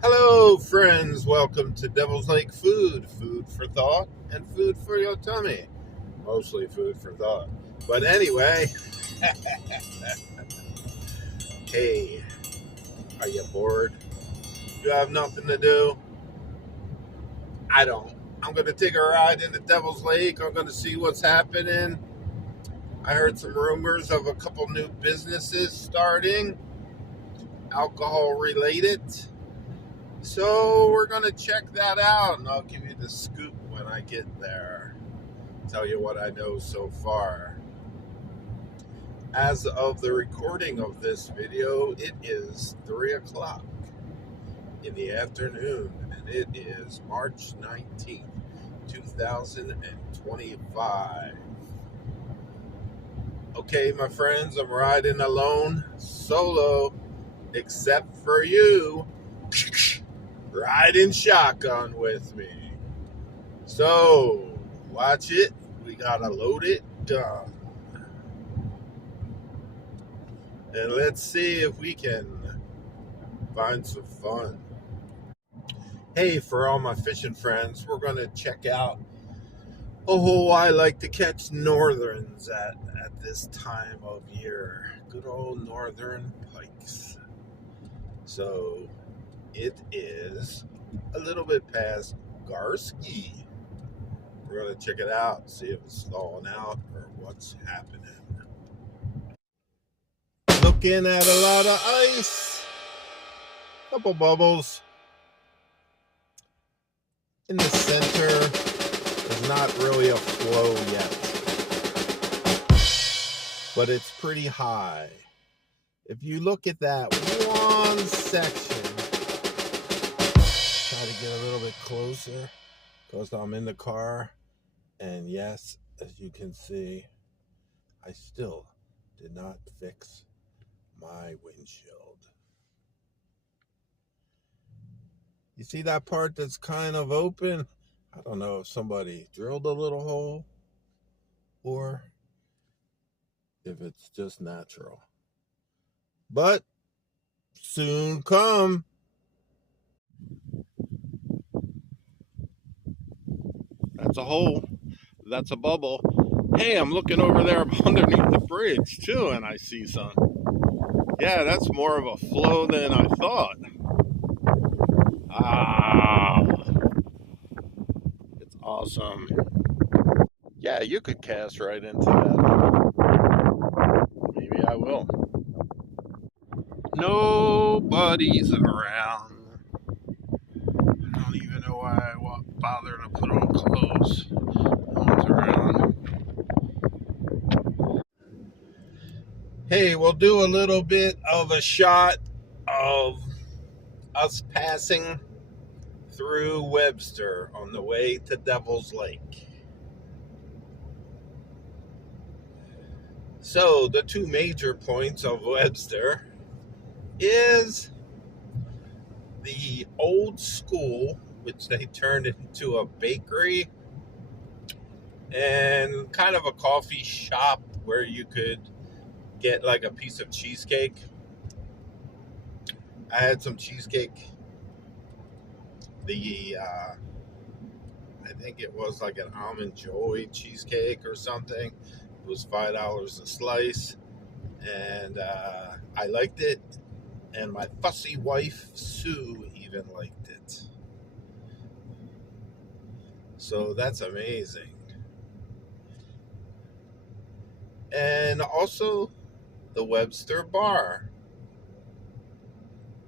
Hello, friends. Welcome to Devil's Lake Food. Food for thought and food for your tummy. Mostly food for thought. But anyway, hey, are you bored? You have nothing to do? I don't. I'm going to take a ride into Devil's Lake. I'm going to see what's happening. I heard some rumors of a couple new businesses starting, alcohol related. So we're going to check that out, and I'll give you the scoop when I get there. Tell you what I know so far. As of the recording of this video, it is 3 o'clock in the afternoon, and it is March 19th, 2025. Okay, my friends, I'm riding alone, solo, except for you, riding shotgun with me. So, watch it. We got a loaded gun. And let's see if we can find some fun. Hey, for all my fishing friends, we're going to check out I like to catch northerns at this time of year. Good old northern pikes. So it is a little bit past Garski. We're going to check it out, see if it's thawing out or what's happening. Looking at a lot of ice, couple bubbles. In the center, there's not really a flow yet, but it's pretty high. If you look at that one section, try to get a little bit closer because I'm in the car, and yes, as you can see, I still did not fix my windshield. You see that part that's kind of open? I don't know if somebody drilled a little hole or if it's just natural. But soon come. That's a hole. That's a bubble. Hey, I'm looking over there underneath the bridge too, and I see some. Yeah, that's more of a flow than I thought. Ah, it's awesome. Yeah, you could cast right into that. Maybe I will. Nobody's around. I don't even know why I bother to put on clothes. No one's around. Hey, we'll do a little bit of a shot of us passing through Webster on the way to Devil's Lake. So the two major points of Webster is the old school, which they turned into a bakery, and kind of a coffee shop where you could get like a piece of cheesecake. I had some cheesecake. I think it was like an almond joy cheesecake or something. It was $5 a slice, and I liked it. And my fussy wife Sue even liked it. So that's amazing. And also the Webster Bar.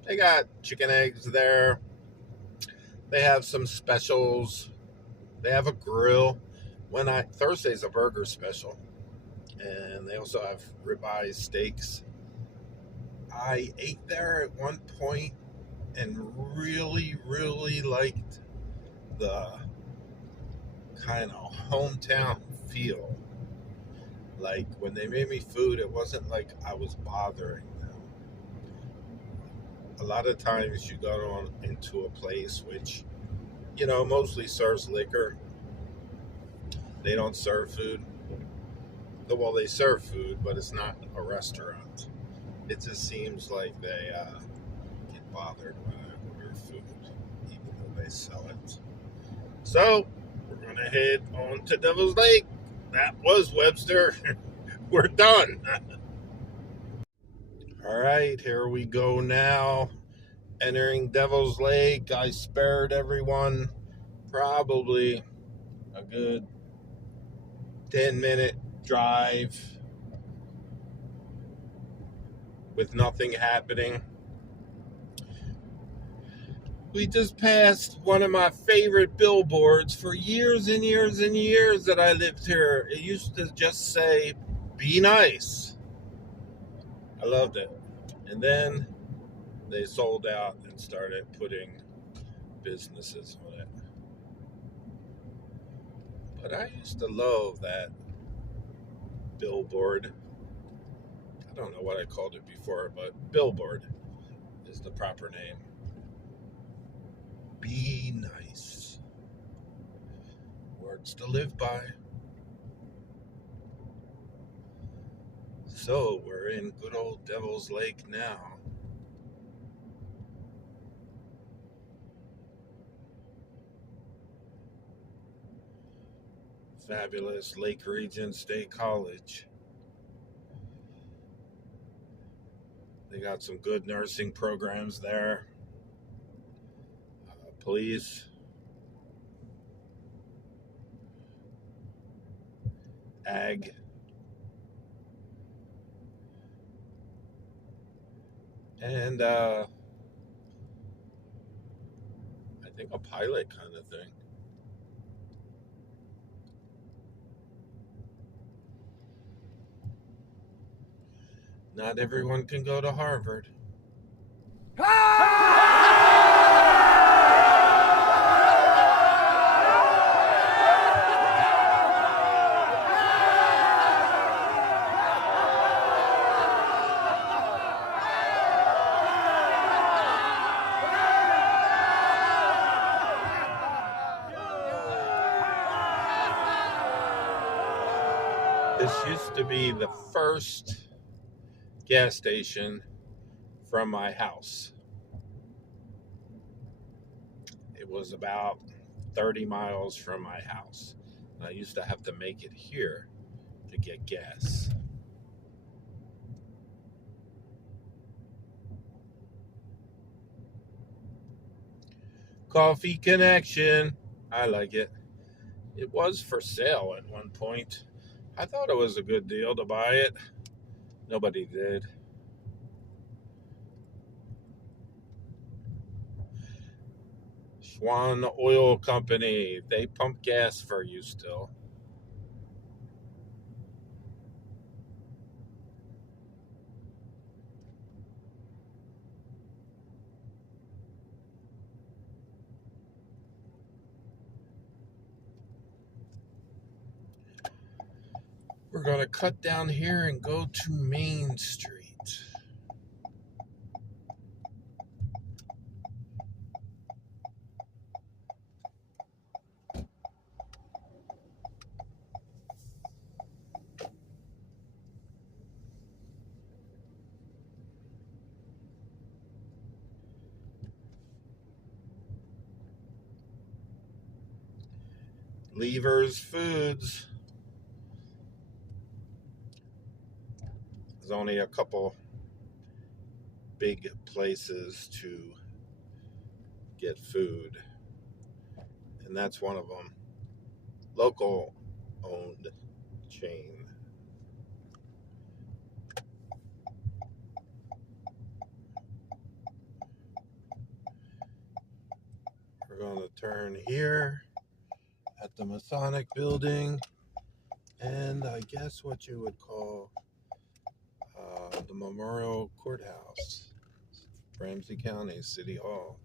They got chicken eggs there. They have some specials. They have a grill. Thursday's a burger special. And they also have ribeye steaks. I ate there at one point and really, really liked the kind of hometown feel. Like when they made me food, it wasn't like I was bothering them. A lot of times you go into a place which, mostly serves liquor. They don't serve food. Well, they serve food, but it's not a restaurant. It just seems like they get bothered when I order food, even though they sell it. So, we're going to head on to Devil's Lake. That was Webster. We're done. All right, here we go now. Entering Devil's Lake. I spared everyone probably a good 10-minute drive with nothing happening. We just passed one of my favorite billboards for years and years and years that I lived here. It used to just say, "Be nice." I loved it. And then they sold out and started putting businesses on it. But I used to love that billboard. I don't know what I called it before, but billboard is the proper name. Be nice. Words to live by. So we're in good old Devil's Lake now. Fabulous Lake Region State College. They got some good nursing programs there. Police. Ag. And I think a pilot kind of thing. Not everyone can go to Harvard. This used to be the first gas station from my house. It was about 30 miles from my house. And I used to have to make it here to get gas. Coffee Connection. I like it. It was for sale at one point. I thought it was a good deal to buy it. Nobody did. Swan Oil Company. They pump gas for you still. We're going to cut down here and go to Main Street. Lever's Foods. There's only a couple big places to get food, and that's one of them. Local owned chain. We're going to turn here at the Masonic Building, and I guess what you would call the Memorial Courthouse, Ramsey County City Hall.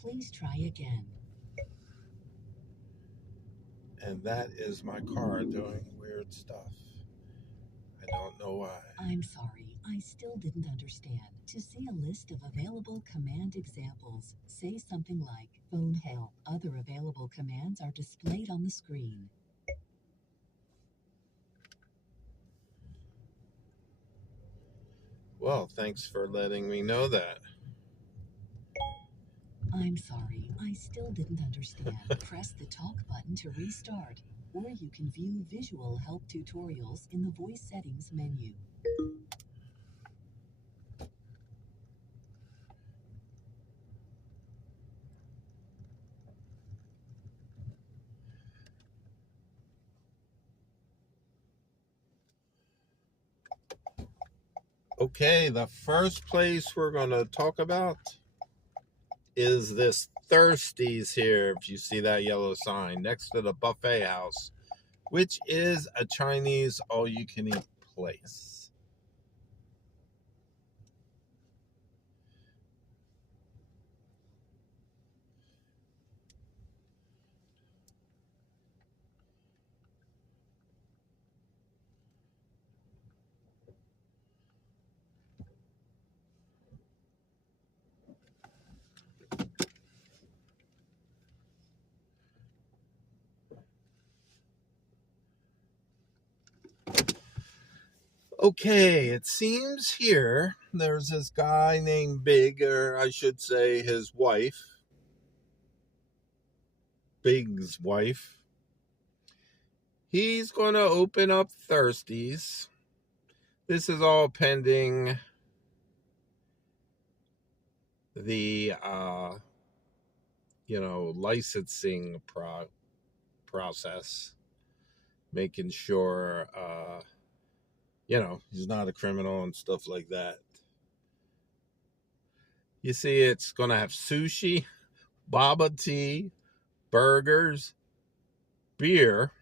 Please try again. And that is my car doing weird stuff. I don't know why. I'm sorry, I still didn't understand. To see a list of available command examples, say something like phone help. Other available commands are displayed on the screen. Well, thanks for letting me know that. I'm sorry, I still didn't understand. Press the talk button to restart, or you can view visual help tutorials in the voice settings menu. Okay, the first place we're going to talk about is this Thirsties here. If you see that yellow sign next to the buffet house, which is a Chinese all-you-can-eat place. Okay, it seems here there's this guy named Big, or I should say his wife, Big's wife. He's going to open up Thirsties. This is all pending the licensing process, making sure he's not a criminal and stuff like that. You see, it's going to have sushi, baba tea, burgers, beer.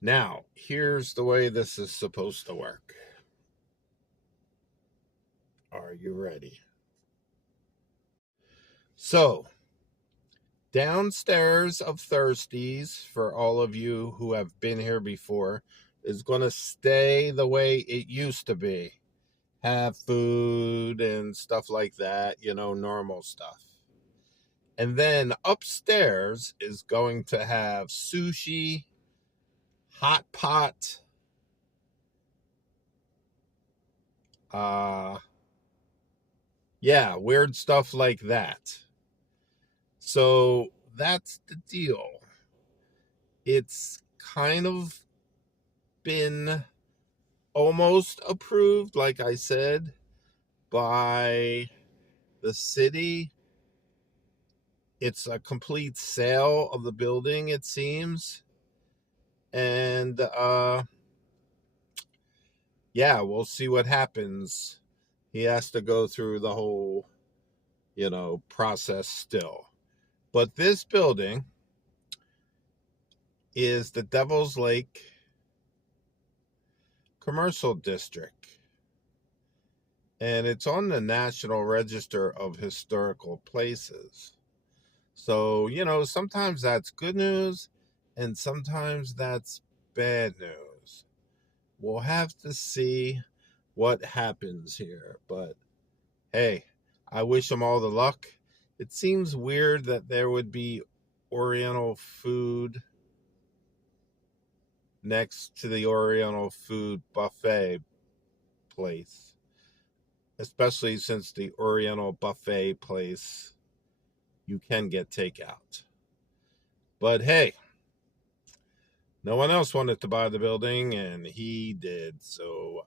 Now, here's the way this is supposed to work. Are you ready? So, downstairs of Thirsties, for all of you who have been here before, is going to stay the way it used to be. Have food and stuff like that, normal stuff. And then upstairs is going to have sushi, hot pot, weird stuff like that. So that's the deal. It's kind of been almost approved, like I said, by the city. It's a complete sale of the building, it seems. And we'll see what happens. He has to go through the whole, process still. But this building is the Devil's Lake Commercial District. And it's on the National Register of Historical Places. So, sometimes that's good news and sometimes that's bad news. We'll have to see what happens here. But hey, I wish them all the luck. It seems weird that there would be Oriental food next to the Oriental food buffet place, especially since the Oriental buffet place, you can get takeout. But hey, no one else wanted to buy the building and he did. So,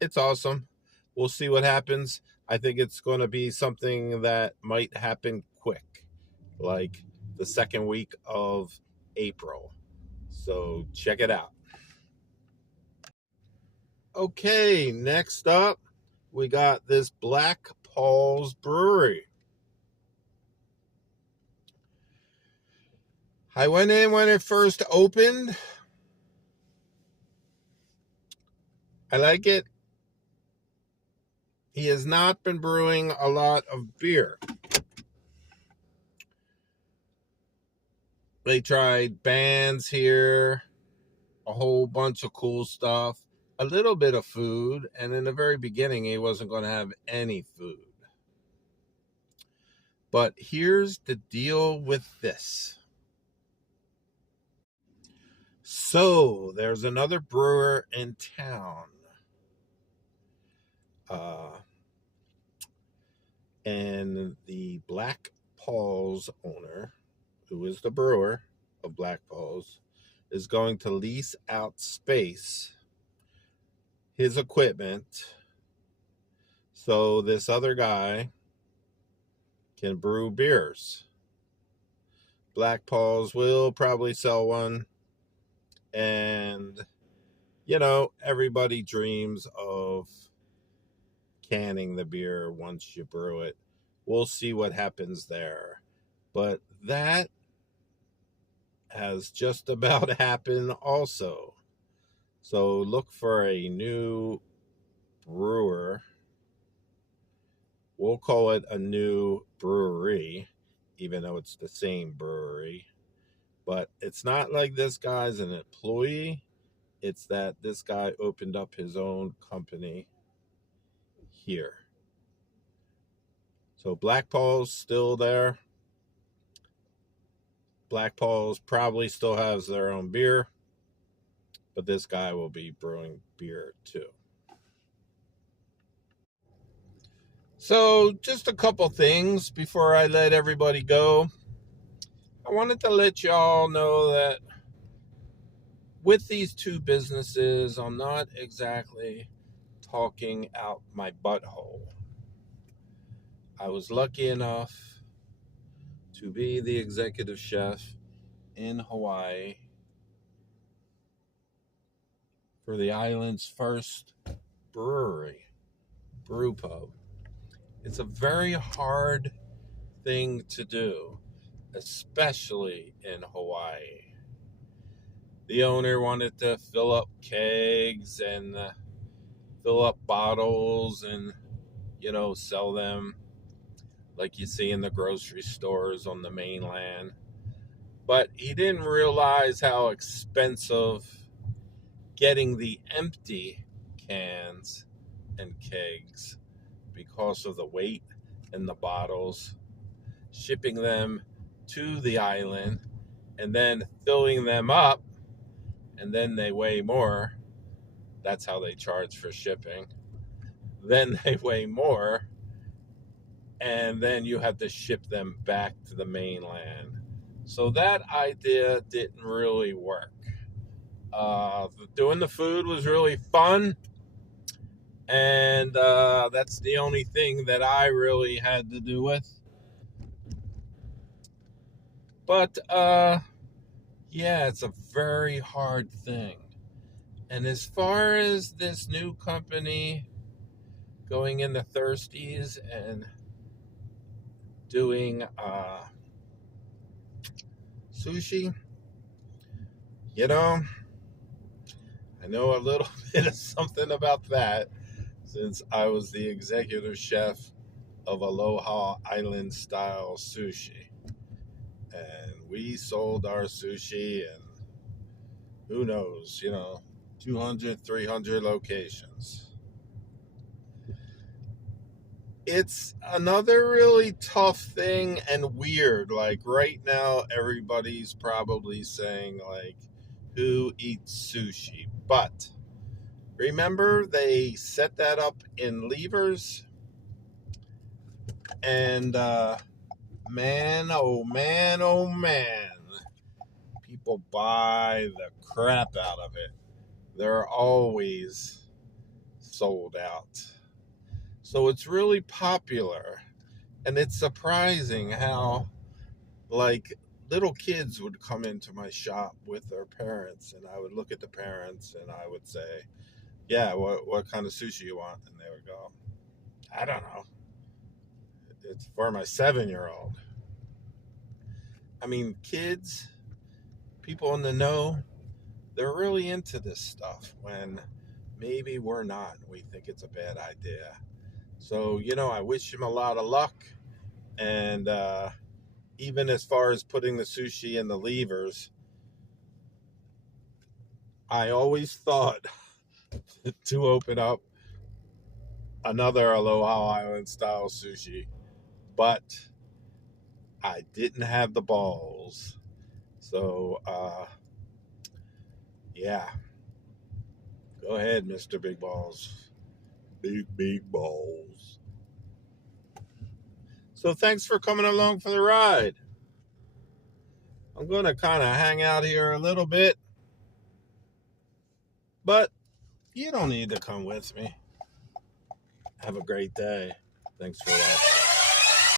it's awesome. We'll see what happens. I think it's going to be something that might happen quick, like the second week of April. So check it out. Okay, next up, we got this Black Paul's Brewery. I went in when it first opened. I like it. He has not been brewing a lot of beer. They tried bands here, a whole bunch of cool stuff, a little bit of food, and in the very beginning, he wasn't going to have any food. But here's the deal with this. So, there's another brewer in town. And the Black Paws owner, who is the brewer of Black Paws, is going to lease out space, his equipment, so this other guy can brew beers. Black Paws will probably sell one, and everybody dreams of canning the beer once you brew it. We'll see what happens there. But that has just about happened also. So look for a new brewer. We'll call it a new brewery, even though it's the same brewery. But it's not like this guy's an employee. It's that this guy opened up his own company here. So Black Paul's still there. Black Paul's probably still has their own beer, but this guy will be brewing beer too. So just a couple things before I let everybody go. I wanted to let y'all know that with these two businesses, I'm not exactly talking out my butthole. I was lucky enough to be the executive chef in Hawaii for the island's first brew pub. It's a very hard thing to do, especially in Hawaii. The owner wanted to fill up kegs and fill up bottles and, sell them like you see in the grocery stores on the mainland. But he didn't realize how expensive getting the empty cans and kegs because of the weight and the bottles, shipping them to the island and then filling them up, and then they weigh more. That's how they charge for shipping. Then they weigh more, and then you have to ship them back to the mainland. So that idea didn't really work. Doing the food was really fun, and that's the only thing that I really had to do with. But yeah, it's a very hard thing. And as far as this new company going into Thirsties and doing sushi, I know a little bit of something about that since I was the executive chef of Aloha Island style sushi. And we sold our sushi in, who knows, 200, 300 locations. It's another really tough thing and weird. Like right now, everybody's probably saying, like, who eats sushi? But remember, they set that up in levers, and man, oh man, oh man, people buy the crap out of it. They're always sold out. So it's really popular. And it's surprising how, like, little kids would come into my shop with their parents, and I would look at the parents and I would say, yeah, what kind of sushi you want? And they would go, I don't know. It's for my 7-year-old. I mean, kids, people in the know, they're really into this stuff when maybe we're not. We think it's a bad idea. So, I wish him a lot of luck. And even as far as putting the sushi in the levers, I always thought to open up another Aloha Island style sushi, but I didn't have the balls. So, yeah. Go ahead, Mr. Big Balls. Big balls. So thanks for coming along for the ride. I'm going to kind of hang out here a little bit, but you don't need to come with me. Have a great day. Thanks for watching.